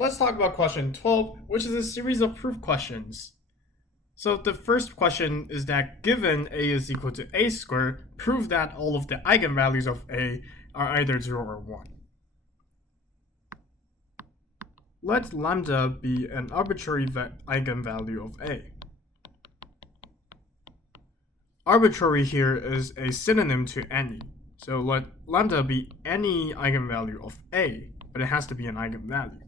Let's talk about question 12, which is a series of proof questions. So the first question is that given a is equal to a squared, prove that all of the eigenvalues of a are either 0 or 1. Let lambda be an arbitrary eigenvalue of a. Arbitrary here is a synonym to any. So let lambda be any eigenvalue of a, but it has to be an eigenvalue.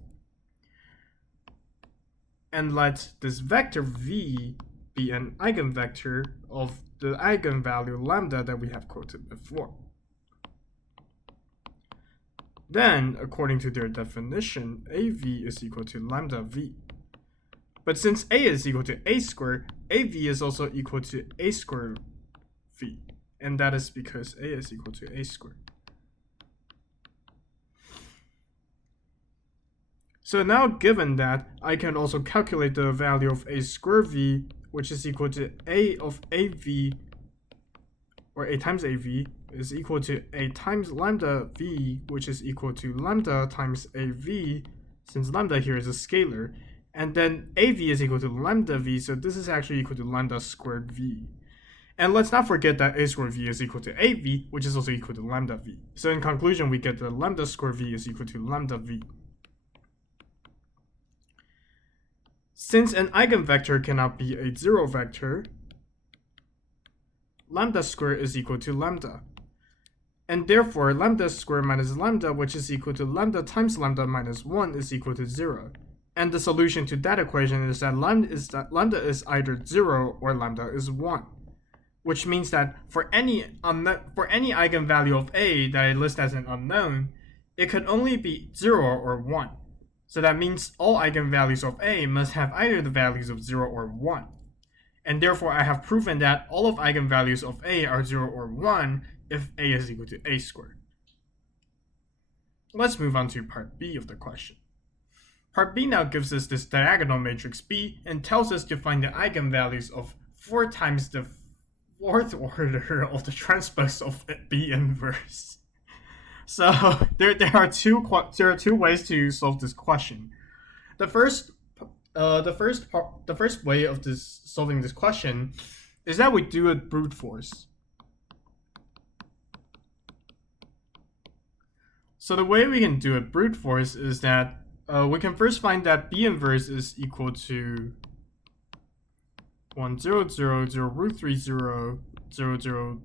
And let this vector v be an eigenvector of the eigenvalue lambda that we have quoted before. Then, according to their definition, AV is equal to lambda v. But since a is equal to a squared, AV is also equal to a squared v. And that is because a is equal to a squared. So now given that, I can also calculate the value of a squared v, which is equal to a of AV, or a times AV, is equal to a times lambda v, which is equal to lambda times AV, since lambda here is a scalar. And then AV is equal to lambda v, so this is actually equal to lambda squared v. And let's not forget that a squared v is equal to AV, which is also equal to lambda v. So in conclusion, we get that lambda squared v is equal to lambda v. Since an eigenvector cannot be a zero vector, lambda squared is equal to lambda. And therefore, lambda squared minus lambda, which is equal to lambda times lambda minus 1, is equal to 0. And the solution to that equation is that lambda is either 0 or lambda is 1. Which means that for any eigenvalue of a that I list as an unknown, it could only be 0 or 1. So that means all eigenvalues of a must have either the values of 0 or 1. And therefore, I have proven that all of eigenvalues of a are 0 or 1 if a is equal to a squared. Let's move on to part B of the question. Part B now gives us this diagonal matrix B and tells us to find the eigenvalues of 4 times the fourth order of the transpose of B inverse. So there are two ways to solve this question. The first way of solving this question is that we do it brute force. So the way we can do it brute force is that we can first find that B inverse is equal to 1 0 0 0 root 3 0 0 0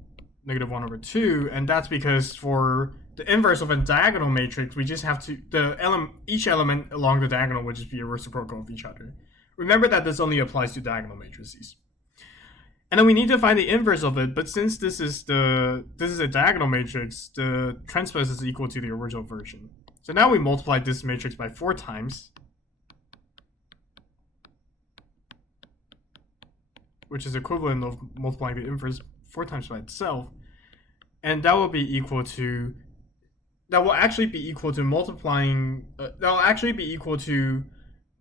negative 1 over 2, and that's because for the inverse of a diagonal matrix, we just have to each element along the diagonal would just be a reciprocal of each other. Remember that this only applies to diagonal matrices. And then we need to find the inverse of it, but since this is a diagonal matrix, the transpose is equal to the original version. So now we multiply this matrix by 4 times, which is equivalent of multiplying the inverse 4 times by itself, and that will be equal to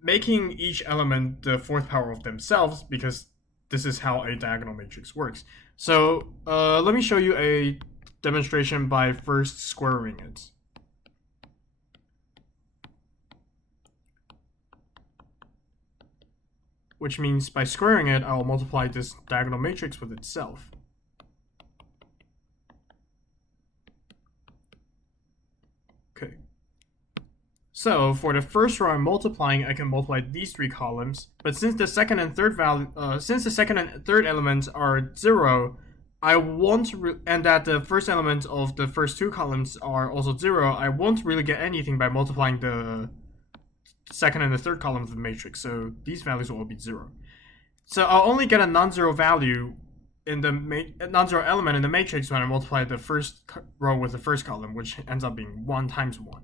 making each element the 4th power of themselves, because this is how a diagonal matrix works. So let me show you a demonstration by first squaring it. Which means by squaring it, I'll multiply this diagonal matrix with itself. Okay. So for the first row I'm multiplying, I can multiply these 3 columns. But since the second and third elements are 0, I won't, and that the first element of the first 2 columns are also 0, I won't really get anything by multiplying the second and the third column of the matrix. So these values will all be 0. So I'll only get a non-zero value in the non-zero element in the matrix when I multiply the first row with the first column, which ends up being 1 times 1.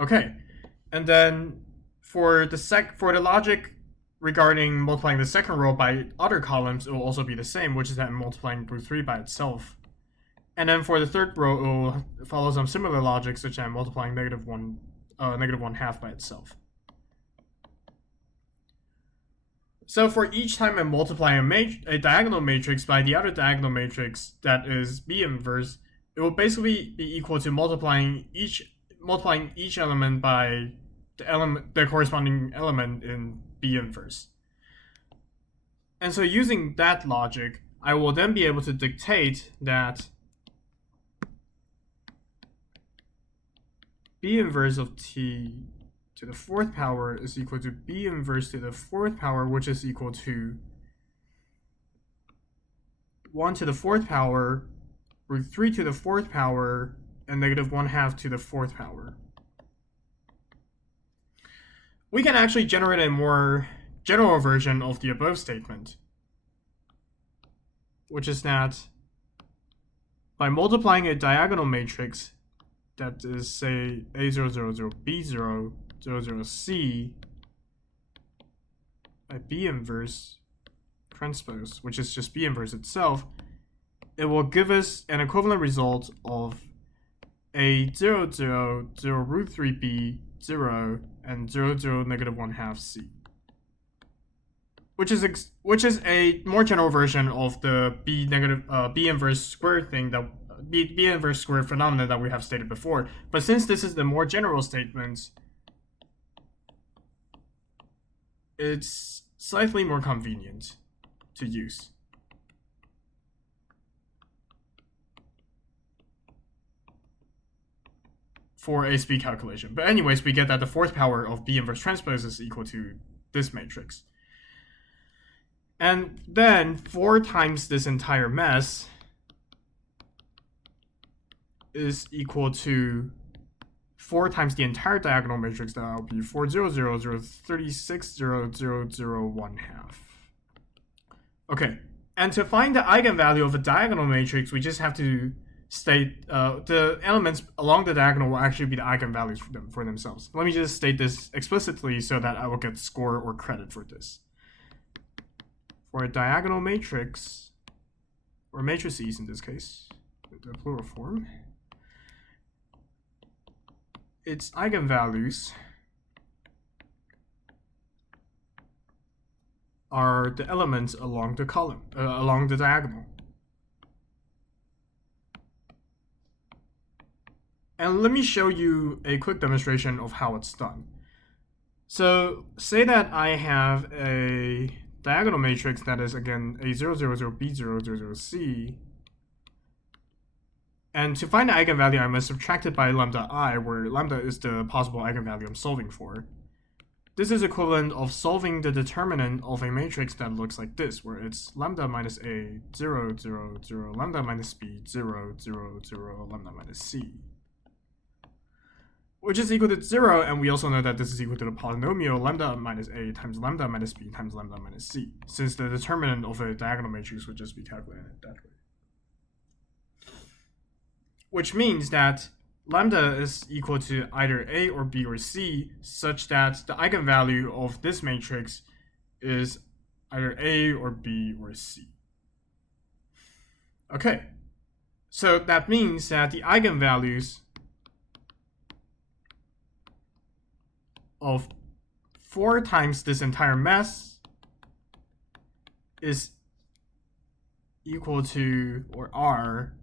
Okay, and then for the logic regarding multiplying the second row by other columns, it will also be the same, which is that I'm multiplying root 3 by itself. And then for the third row, it will follow some similar logic, such as I'm multiplying negative 1 half by itself. So for each time I'm multiplying a diagonal matrix by the other diagonal matrix that is B inverse, it will basically be equal to multiplying each multiplying each element by the corresponding element in B inverse. And so using that logic, I will then be able to dictate that B inverse of t to the fourth power is equal to B inverse to the fourth power, which is equal to 1 to the fourth power, root 3 to the fourth power, and negative 1/2 to the fourth power. We can actually generate a more general version of the above statement, which is that by multiplying a diagonal matrix that is, say, A0, 0, 0, B0, 0, 0, C by B inverse transpose, which is just B inverse itself, it will give us an equivalent result of a 0, 0, 0, root 3B, 0, and 0, 0, negative 1/2 C. Which is a more general version of the B inverse square thing that B inverse square phenomenon that we have stated before. But since this is the more general statement, it's slightly more convenient to use. For a speed calculation. But anyways, we get that the fourth power of B inverse transpose is equal to this matrix. And then 4 times this entire mess is equal to 4 times the entire diagonal matrix. That will be 4, 0, 0, 0, 36, 0, 0, 0, 1/2. Okay, and to find the eigenvalue of a diagonal matrix, we just have to state the elements along the diagonal will actually be the eigenvalues for themselves. Let me just state this explicitly so that I will get score or credit for this. For a diagonal matrix, or matrices in this case, the plural form, its eigenvalues are the elements along the column, along the diagonal. And let me show you a quick demonstration of how it's done. So say that I have a diagonal matrix that is, again, a 0, 0, 0, B, 0, 0, 0, C. And to find the eigenvalue, I must subtract it by lambda I, where lambda is the possible eigenvalue I'm solving for. This is equivalent of solving the determinant of a matrix that looks like this, where it's lambda minus A, 0, 0, 0, lambda minus B, 0, 0, 0, lambda minus C. Which is equal to 0, and we also know that this is equal to the polynomial lambda minus A times lambda minus B times lambda minus C, since the determinant of a diagonal matrix would just be calculated that way. Which means that lambda is equal to either A or B or C, such that the eigenvalue of this matrix is either A or B or C. Okay, so that means that the eigenvalues of 4 times this entire mess is equal to, or are,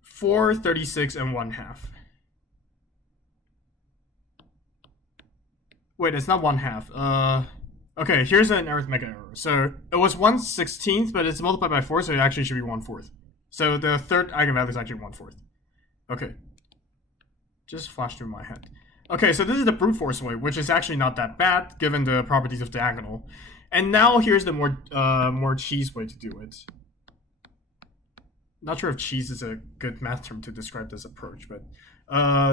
4, 36, and 1/2. Wait, it's not 1/2. Okay, here's an arithmetic error. So it was 1/16, but it's multiplied by 4, so it actually should be 1/4. So the third eigenvalue is actually 1/4. Okay. Just flashed through my head. Okay, so this is the brute force way, which is actually not that bad given the properties of diagonal. And now here's the more cheese way to do it. Not sure if cheese is a good math term to describe this approach, but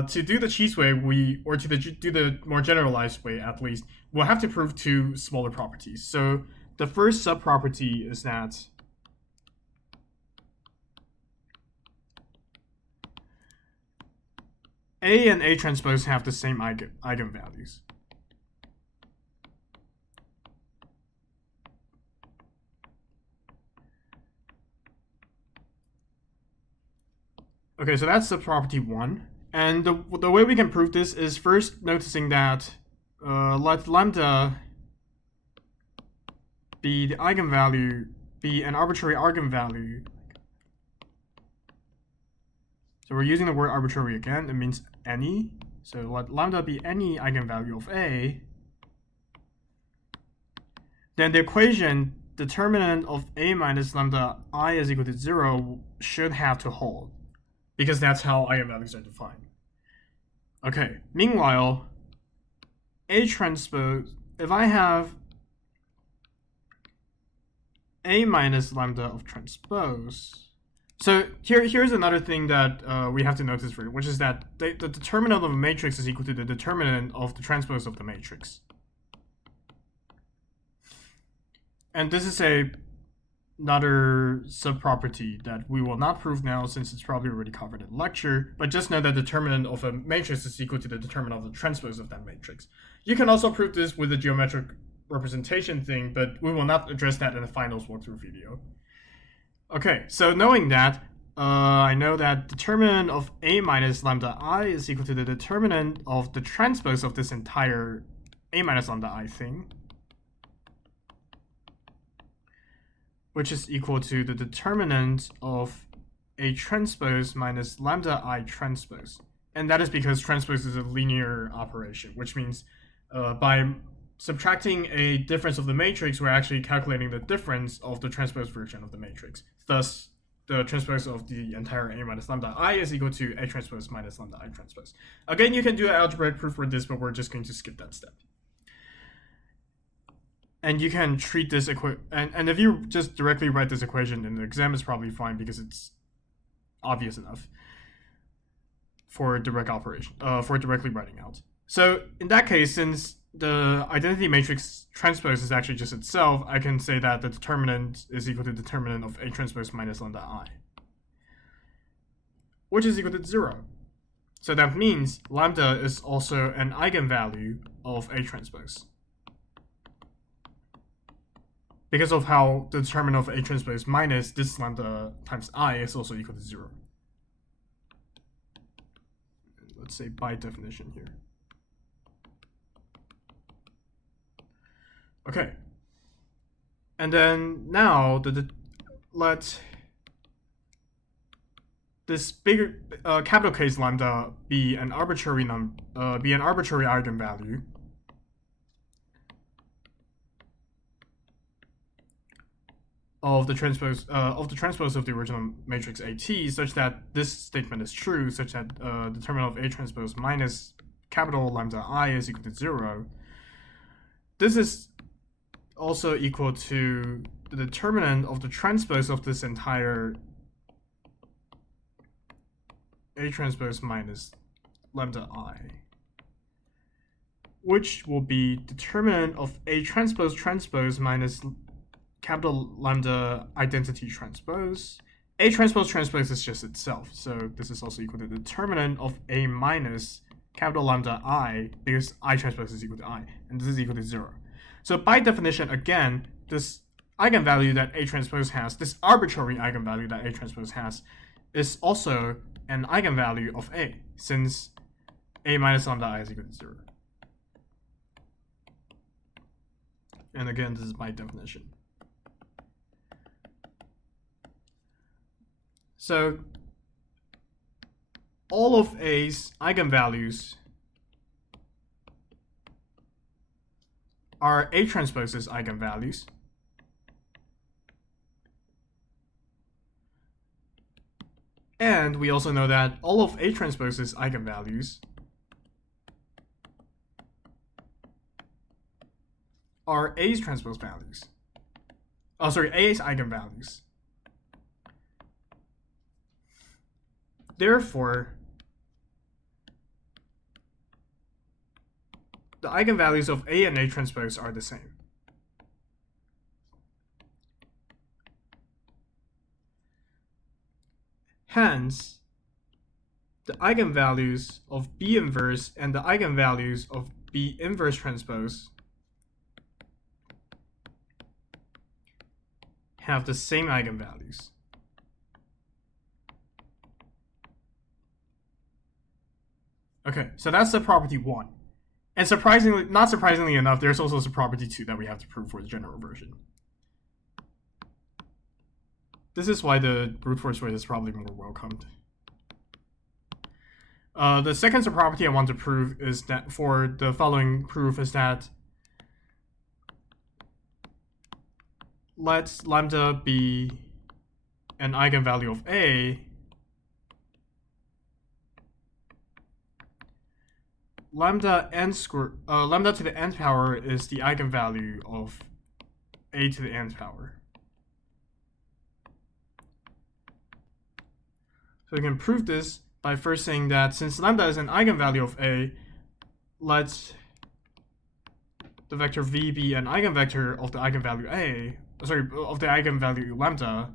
to do the cheese way, or to do the more generalized way at least, we'll have to prove 2 smaller properties. So the first sub-property is that A and A transpose have the same eigenvalues. Okay, so that's the property 1. And the way we can prove this is first noticing that let lambda be the eigenvalue, be an arbitrary eigenvalue. So we're using the word arbitrary again. It means any. So let lambda be any eigenvalue of A. Then the equation determinant of A minus lambda I is equal to 0 should have to hold, because that's how eigenvalues are defined. Okay, meanwhile, A transpose, if I have A minus lambda of transpose, so here's another thing that we have to notice for, which is that the determinant of a matrix is equal to the determinant of the transpose of the matrix. And this is another subproperty that we will not prove now since it's probably already covered in the lecture, but just know that the determinant of a matrix is equal to the determinant of the transpose of that matrix. You can also prove this with the geometric representation thing, but we will not address that in the finals walkthrough video. Okay, so knowing that, I know that determinant of A minus lambda I is equal to the determinant of the transpose of this entire A minus lambda I thing, which is equal to the determinant of A transpose minus lambda I transpose. And that is because transpose is a linear operation, which means by subtracting a difference of the matrix, we're actually calculating the difference of the transpose version of the matrix. Thus, the transpose of the entire A minus lambda I is equal to A transpose minus lambda I transpose. Again, you can do an algebraic proof for this, but we're just going to skip that step. And you can treat this and if you just directly write this equation in the exam, it's probably fine because it's obvious enough for direct operation, for directly writing out. So in that case, since the identity matrix transpose is actually just itself, I can say that the determinant is equal to the determinant of A transpose minus lambda I, which is equal to 0. So that means lambda is also an eigenvalue of A transpose, because of how the determinant of A transpose minus this lambda times I is also equal to 0. Let's say by definition here. Okay. And then now let this bigger capital K's lambda be an arbitrary eigenvalue of the transpose of the original matrix AT, such that this statement is true, such that determinant of A transpose minus capital lambda I is equal to 0. This is also equal to the determinant of the transpose of this entire A transpose minus lambda I, which will be determinant of A transpose minus capital lambda identity transpose. A transpose is just itself, so this is also equal to the determinant of A minus capital lambda I, because I transpose is equal to I, and this is equal to 0. So by definition, again, this eigenvalue that A transpose has, this arbitrary eigenvalue that A transpose has, is also an eigenvalue of A, since A minus lambda I is equal to 0. And again, this is by definition. So all of A's eigenvalues are A transpose's eigenvalues. And we also know that all of A transpose's eigenvalues are A's transpose values. Oh, sorry, A's eigenvalues. Therefore, the eigenvalues of A and A transpose are the same. Hence, the eigenvalues of B inverse and the eigenvalues of B inverse transpose have the same eigenvalues. Okay, so that's the property 1. And not surprisingly enough, there's also a property 2 that we have to prove for the general version. This is why the brute force way is probably more welcomed. The second subproperty I want to prove is that for the following proof is that let lambda be an eigenvalue of A, lambda to the nth power is the eigenvalue of A to the nth power. So we can prove this by first saying that since lambda is an eigenvalue of A, let the vector v be an eigenvector of the eigenvalue A, of the eigenvalue lambda,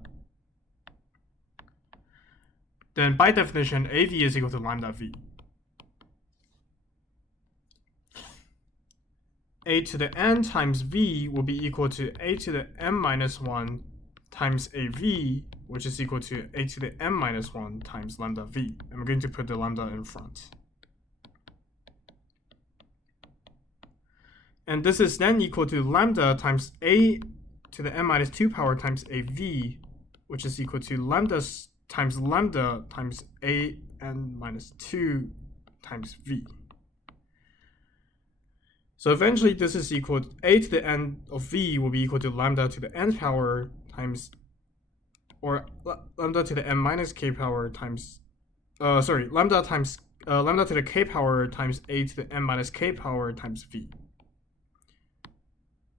then by definition, AV is equal to lambda V. A to the n times V will be equal to A to the m minus 1 times AV, which is equal to A to the m minus 1 times lambda V. And we're going to put the lambda in front. And this is then equal to lambda times A to the m minus 2 power times AV, which is equal to lambda times A n minus 2 times V. So eventually this is equal to A to the n of V will be equal to lambda to the nth power times, or lambda to the m minus k power times, lambda to the k power times A to the m minus k power times V.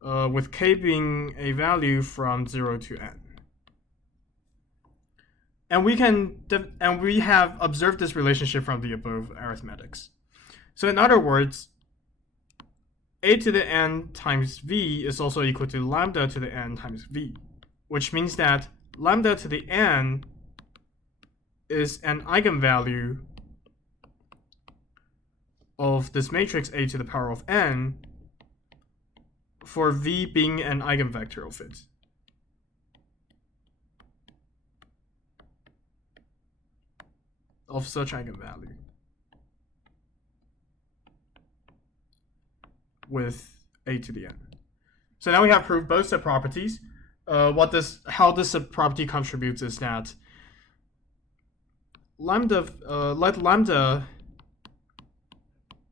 With k being a value from 0 to n. And we have observed this relationship from the above arithmetics. So in other words, A to the n times V is also equal to lambda to the n times V, which means that lambda to the n is an eigenvalue of this matrix A to the power of n for V being an eigenvector of it. Of such eigenvalue. With A to the n. So now we have proved both subproperties. How this subproperty contributes is that let lambda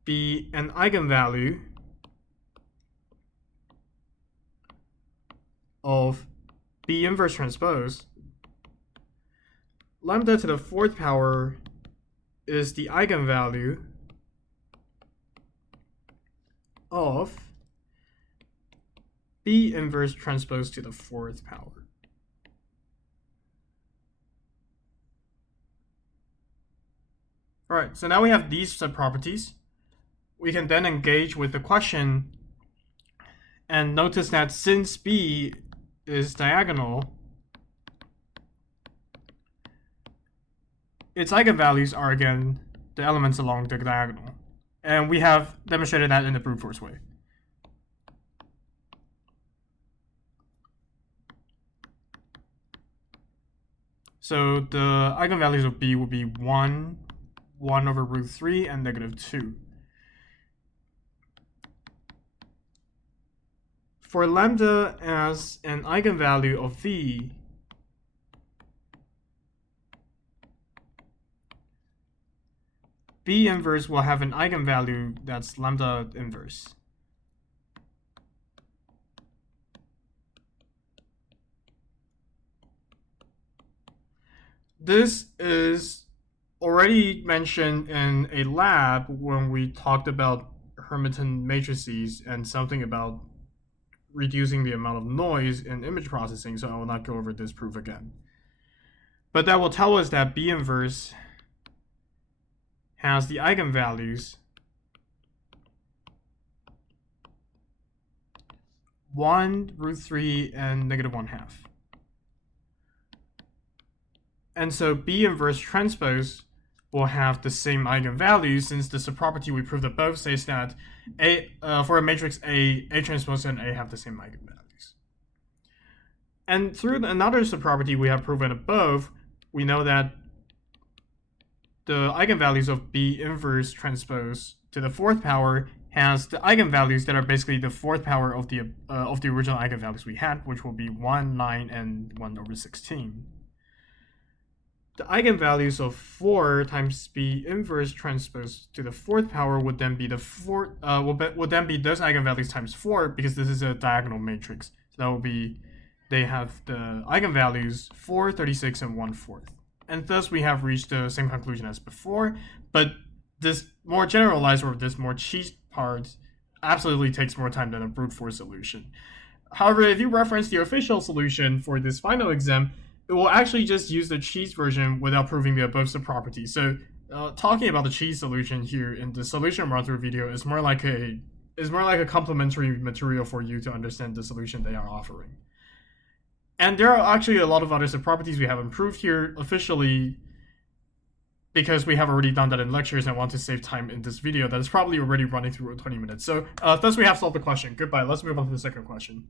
be an eigenvalue of B inverse transpose. Lambda to the fourth power is the eigenvalue of B inverse transpose to the fourth power. All right, so now we have these subproperties. We can then engage with the question and notice that since B is diagonal, its eigenvalues are again the elements along the diagonal. And we have demonstrated that in the brute force way. So the eigenvalues of B will be 1, 1 over root 3, and negative 2. For lambda as an eigenvalue of V, B inverse will have an eigenvalue that's lambda inverse. This is already mentioned in a lab when we talked about Hermitian matrices and something about reducing the amount of noise in image processing, so I will not go over this proof again. But that will tell us that B inverse has the eigenvalues 1, root 3, and negative 1/2. And so B inverse transpose will have the same eigenvalues, since the subproperty we proved above says that for a matrix A transpose and A have the same eigenvalues. And through another subproperty we have proven above, we know that the eigenvalues of B inverse transpose to the fourth power has the eigenvalues that are basically the fourth power of the original eigenvalues we had, which will be 1, 9, and 1 over 16. the eigenvalues of 4 times b inverse transpose to the 4th power would then be would then be those eigenvalues times 4, because this is a diagonal matrix. So that will be, they have the eigenvalues 4, 36, and 1/4. And thus we have reached the same conclusion as before, but this more generalized, or this more cheat part, absolutely takes more time than a brute force solution. However, if you reference the official solution for this final exam, it will actually just use the cheese version without proving the above property. So talking about the cheese solution here in the solution run-through video is more like a complementary material for you to understand the solution they are offering. And there are actually a lot of other properties we haven't proved here officially, because we have already done that in lectures and want to save time in this video that is probably already running through 20 minutes. So thus we have solved the question. Goodbye. Let's move on to the second question.